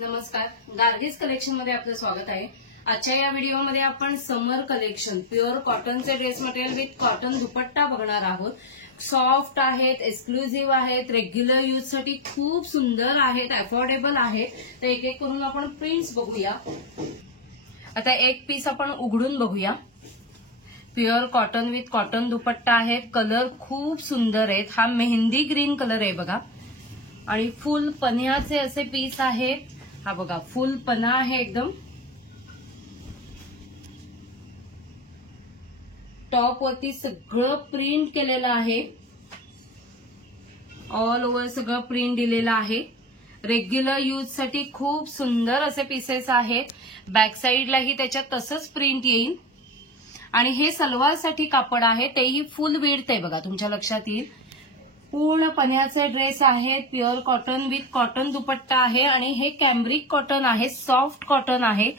नमस्कार, गार्गीज कलेक्शन मध्ये आपलं स्वागत आहे। आजच्या या व्हिडिओमध्ये आपण समर कलेक्शन प्युअर कॉटनचे ड्रेस मटेरियल विथ कॉटन दुपट्टा बघणार आहोत। सॉफ्ट आहेत, एक्सक्लुझिव्ह आहेत, रेग्युलर यूज साठी खूप सुंदर आहेत, अफोर्डेबल आहेत। तर एक एक करून आपण प्रिंट्स बघूया। आता एक पीस आपण उघडून बघूया। प्युअर कॉटन विथ कॉटन दुपट्टा आहे। कलर खूप सुंदर आहेत। हा मेहंदी ग्रीन कलर आहे बघा आणि फुल पन्ह्याचे असे पीस आहेत। हा बघा फुल पन्हा आहे एकदम। टॉप वरती सगळं प्रिंट केलेलं आहे। ऑल ओव्हर सगळं प्रिंट दिलेलं आहे। रेग्युलर यूज साठी खूप सुंदर असे पीसेस आहेत। बॅक साइडलाही त्याच्यात तसंच प्रिंट येईल आणि हे सलवार साठी कापड आहे, तेही फुल विड्थ आहे बघा, तुमच्या लक्षात येईल। पूर्ण पन्ह्याचे ड्रेस आहेत। प्युअर कॉटन विथ कॉटन दुपट्टा आहे आणि हे कॅम्ब्रिक कॉटन आहे, सॉफ्ट कॉटन आहे।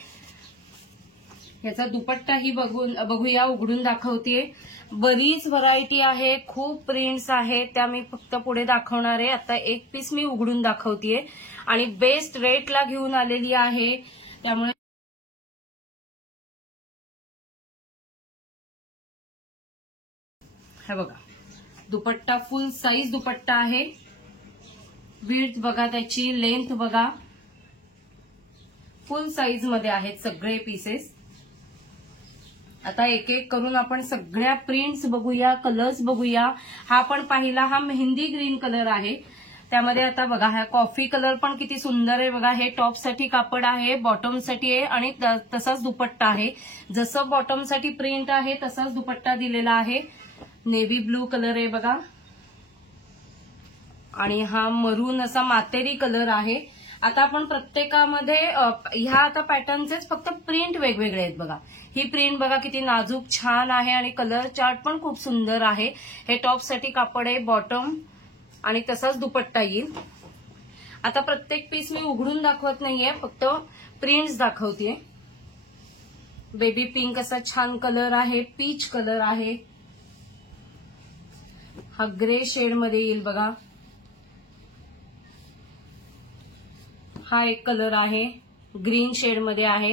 याचा दुपट्टाही बघूया, उघडून दाखवते। बरीच व्हरायटी आहे, खूप प्रिंट्स आहेत, त्या मी फक्त पुढे दाखवणार आहे। आता एक पीस मी उघडून दाखवतेय आणि बेस्ट रेटला घेऊन आलेली आहे, त्यामुळे हे बघा दुपट्टा फुल साईज दुपट्टा आहे। विड्थ बघा, त्याची लेंथ बघा, फुल साईज मध्ये आहेत सगळे पीसेस। आता एक एक करून आपण सगळ्या प्रिंट्स बघूया, कलर्स बघूया। हा पण पाहिला, हा मेहंदी ग्रीन कलर आहे। त्यामध्ये आता बघा हा कॉफी कलर पण किती सुंदर आहे बघा। हे टॉप साठी कापड आहे, बॉटम साठी आहे आणि तसाच दुपट्टा आहे। जसं बॉटम साठी प्रिंट आहे तसाच दुपट्टा दिलेला आहे। नेव्ही ब्लू कलर आहे बघा आणि हा मरून असा मातेरी कलर आहे। आता आपण प्रत्येकामध्ये ह्या आता पॅटर्नचेच फक्त प्रिंट वेगवेगळे आहेत बघा। ही प्रिंट बघा किती नाजूक छान आहे आणि कलर चार्ट पण खूप सुंदर आहे। हे टॉप साठी कापड आहे, बॉटम आणि तसाच दुपट्टा येईल। आता प्रत्येक पीस मी उघडून दाखवत नाहीये, फक्त प्रिंट्स दाखवतेय। बेबी पिंक असा छान कलर आहे, पीच कलर आहे, हा ग्रे शेड मध्ये येईल बघा। हा एक कलर आहे, ग्रीन शेड मध्ये आहे,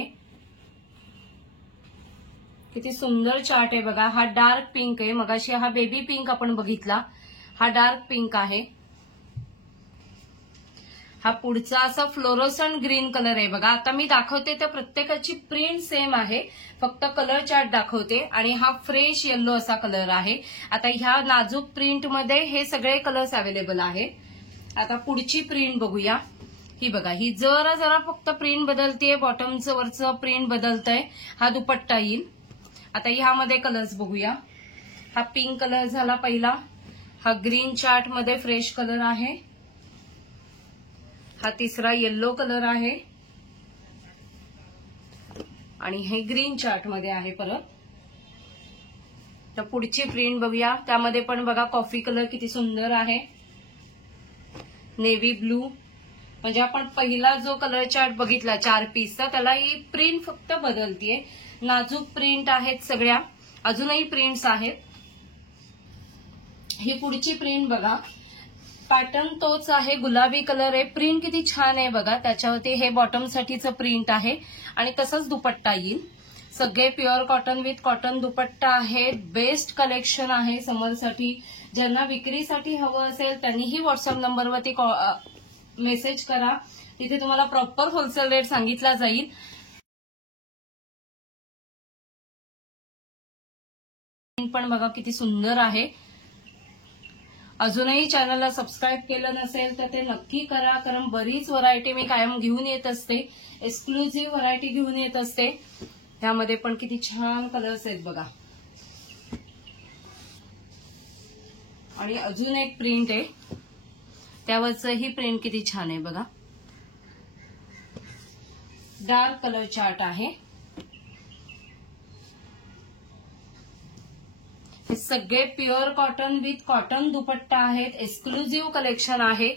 किती सुंदर चार्ट आहे बघा। हा डार्क पिंक आहे, मगाशी हा बेबी पिंक आपण बघितला, हा डार्क पिंक आहे। हा पुढचा असा फ्लोरोसंट ग्रीन कलर आहे बघा। आता मी दाखवते त्या प्रत्येकाची प्रिंट सेम आहे, फक्त कलर चार्ट दाखवते। आणि हा फ्रेश येल्लो असा कलर आहे। आता ह्या नाजूक प्रिंट मध्ये हे सगळे कलर्स अवेलेबल आहेत। आता पुढची प्रिंट बघूया। ही बघा, ही जरा जरा फक्त प्रिंट बदलतीये, बॉटमचं वरचं प्रिंट बदलतंय। हा दुपट्टा येईल। आता ह्यामध्ये कलर्स बघूया। हा पिंक कलर झाला पहिला, हा ग्रीन चार्ट मध्ये फ्रेश कलर आहे, हा तिसरा येल्लो कलर आहे आणि हे ग्रीन चार्ट मध्ये आहे परत। तर पुढची प्रिंट बघूया, त्यामध्ये पण बघा कॉफी कलर किती सुंदर आहे, नेव्ही ब्लू। म्हणजे आपण पहिला जो कलर चार्ट बघितला 4 पीसचा, त्याला ही प्रिंट फक्त बदलतीये। नाजूक प्रिंट आहेत सगळ्या, अजूनही प्रिंट्स आहेत। ही पुढची प्रिंट बघा, पॅटर्न तोच आहे, गुलाबी कलर आहे, प्रिंट किती छान आहे बघा। त्याच्यावरती हे बॉटम साठीचं प्रिंट आहे आणि तसंच दुपट्टा येईल। सगळे प्युअर कॉटन विथ कॉटन दुपट्टा आहे। बेस्ट कलेक्शन आहे समरसाठी। ज्यांना विक्रीसाठी हवं असेल त्यांनीही व्हॉट्सअप नंबरवरती मेसेज करा, तिथे तुम्हाला प्रॉपर होलसेल रेट सांगितला जाईल। पण बघा किती सुंदर आहे। अजूनही चॅनलला सबस्क्राईब केलं नसेल तर ते नक्की करा, कारण बरीच व्हरायटी मी कायम घेऊन येत असते, एक्सक्लुझिव्ह व्हरायटी घेऊन येत असते। त्यामध्ये पण किती छान कलर्स आहेत बघा। आणि अजून एक प्रिंट आहे, त्यावरचं ही प्रिंट किती छान आहे बघा। डार्क कलर चार्ट आहे। हे सगळे प्युअर कॉटन विथ कॉटन दुपट्टा आहेत, एक्सक्लुझिव्ह कलेक्शन आहे।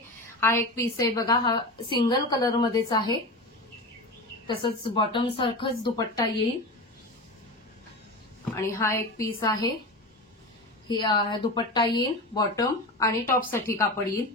हा एक पीस आहे बघा, हा सिंगल कलर मध्येच आहे, तसंच बॉटम सारखंच दुपट्टा येईल। आणि हा एक पीस आहे, ही दुपट्टा येईल, बॉटम आणि टॉप साठी कापड येईल।